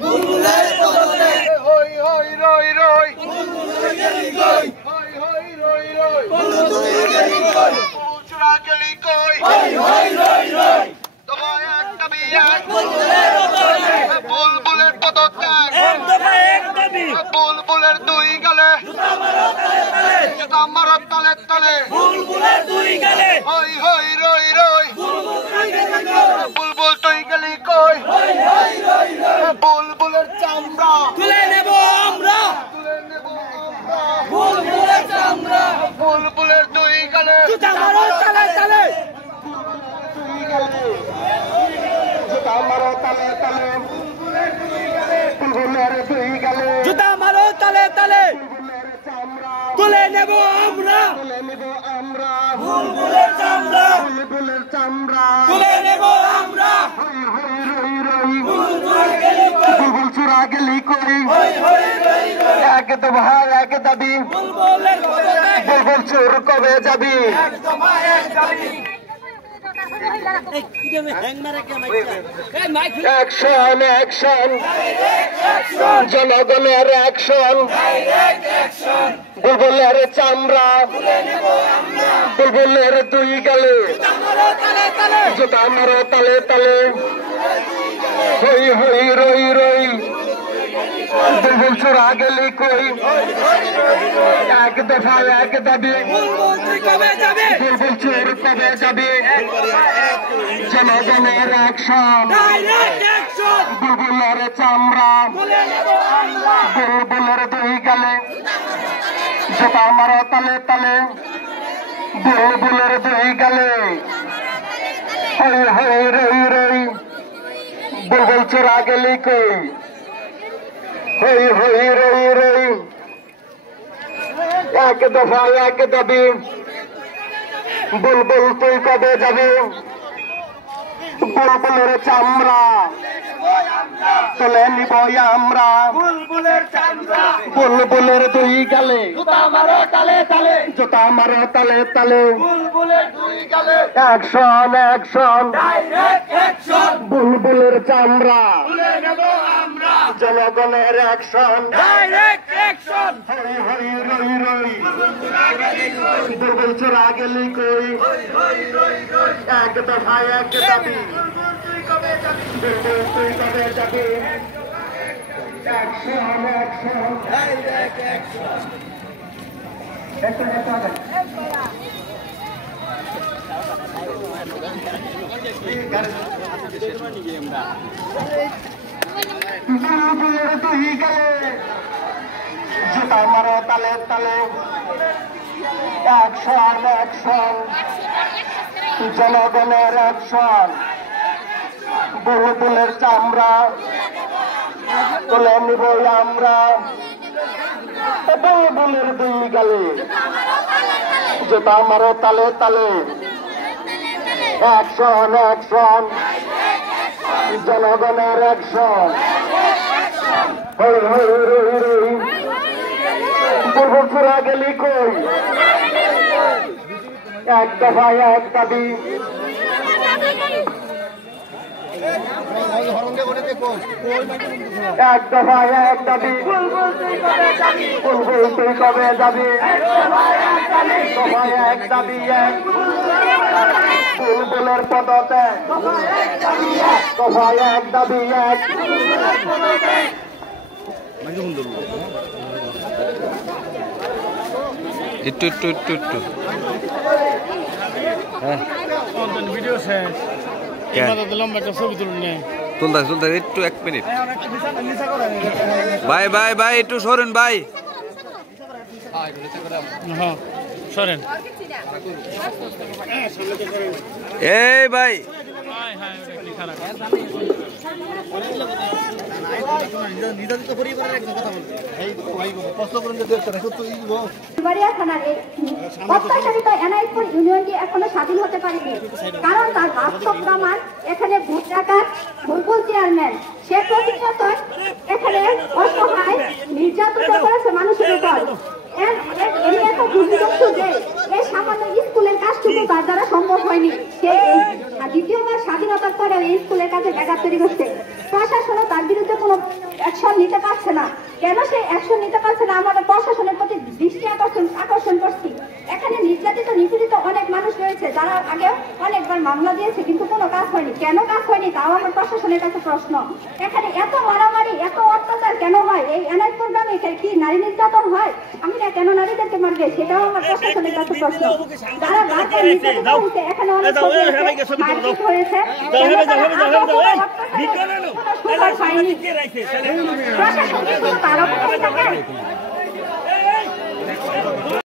বুলবুলের পদত্যাগ হই হই রই রই বুলবুল গেলি কই হই হই রই রই বুলবুল গেলি কই চূড়া গেলি কই হই হই রই রই তোমায় এক দাবি এক বুলবুলের পদত্যাগ বুলবুলের পদত্যাগ এক দফা এক দাবি বুলবুলের দুই গালে জুতা মারো তালে তালে জুতা মারো তালে তালে বুলবুলের দুই গালে হই হই রই রই বুলবুল গেলি কই বুলবুল তুই গেলি কই হই হই রই রই বুলবুলের চামড়া তুলে নেব আমরা তুলে নেব আমরা বুলবুলের চামড়া বুলবুলের দুই গালে জুতা মারো তালে তালে দুই গালে জুতা মারো তালে তালে বুলবুলের দুই গালে জুতা মারো তালে তালে বুলবুলের চামড়া তুলে নেব আমরা তুলে নেব আমরা বুলবুলের চামড়া বুলবুলের চামড়া তুলে নেব আমরা হই হই রই রই বুলবুল গেলি কই বুলবুল চূড়া গেলি কই হই হই রই রই এক দফা এক দাবি বুলবুলের পদত্যাগ বুলবুল চোর কবে যাবি এক দফা এক দাবি অ্যাকশন অ্যাকশন জনগণের অ্যাকশন বুলবুলের চামড়া বুলবুলের দুই গালে জুতা মারো তালে তালে হই হই রই রই বুলবুল চোরা গেলি কই এক দফা এক দাবি বুলবুল তুই কবে যাবে বুলবুল চোর কবে যাবি জনগণের অ্যাকশন ডাইরেক্ট অ্যাকশন বুলবুলের চামড়া তুলে নেব আমরা বুলবুলের দুই গালে জুতা মারো তালে তালে বুলবুলের দুই গালে হই হই রই রই বুলবুল চোরা গেলি কই হই হই রই রই এক দফা এক দাবি বুলবুল তুই কবে যাবি বুলবুলের চামড়া তুলে নিব আমরা বুলবুলের চামড়া বুলবুলের দুই গালে জুতা মারো তালে তালে জুতা মারো তালে তালে বুলবুলের দুই গালে অ্যাকশন অ্যাকশন ডাইরেক্ট অ্যাকশন বুলবুলের চামড়া তুলে নেব আমরা জনগণের অ্যাকশন ডাইরেক্ট অ্যাকশন হই হই রই রই বুলবুল চোরা গেলি কই এক দফা এক দাবি বুলবুল তুই কবে যাবি অ্যাকশন অ্যাকশন ডাইরেক্ট অ্যাকশন বুলবুলের দুই গালে জুতা মারো তালে তালে অ্যাকশন অ্যাকশন জনগণের অ্যাকশন বুলবুলের চামড়া তুলে নিব আমরা বুলবুলের দুই গালে জুতা মারো তালে তালে অ্যাকশন অ্যাকশন জনগণের অ্যাকশন হই হই রই রই বুলবুল চোরা গেলি কই এক দফা এক দাবি এক দফা এক দাবি বুলবুল তুই কবে যাবি দফা এক দাবি এক বুলবুলের পদত্যাগ দফা এক দাবি এক একটু একটু একটু একটু ভিডিও শেষ লম্বা একটা ছবি তুলুন নেই তুলতে তুলতে একটু এক মিনিট ভাই ভাই ভাই একটু সরেন ভাই হ্যাঁ সরেন এই ভাই অত্যাচারিত এনআইপুর ইউনিয়নটি এখনো স্বাধীন হতে পারেনি, কারণ তার বাস্তব প্রমাণ এখানে ভোট ডাকাত বুলবুল চেয়ারম্যান সে প্রতিনিয়ত এখানে অসহায় নির্যাতন করেছে মানুষের উপর। এর এত বুঝিদক্ষ যে এই সামান্য স্কুলের কাজটুকু তার দ্বারা সম্ভব হয়নি। সে দ্বিতীয়বার স্বাধীনতার পরে এই স্কুলের কাজে ব্যাঘাত তৈরি করছে। প্রশাসনও তার বিরুদ্ধে কোনো অ্যাকশন নিতে পারছে না। কেন সেই অ্যাকশন নিতে পারছে না? আমাদের প্রশাসনের প্রতি দৃষ্টি আকর্ষণ করছি। এখানে নির্যাতিত নিপীড়িত অনেক মানুষ রয়েছে যারা আগে অনেকবার মামলা দিয়েছে, কিন্তু কোনো কাজ হয়নি। কেন কাজ হয়নি তাও আমার প্রশাসনের কাছে প্রশ্ন। এখানে এত মারামারি, এত অত্যাচার কেন হয়? এই এনায়েতপুর গ্রামে কি নারী নির্যাতন হয়? স্বামীরা কেন নারীদেরকে মারবে? সেটাও আমার প্রশাসনের কাছে প্রশ্ন। যারা বাচ্চা নির্যাতিত হয়েছে, এখানে অনেক মারপিট হয়েছে, প্রশাসন কি তার উপরে থাকে?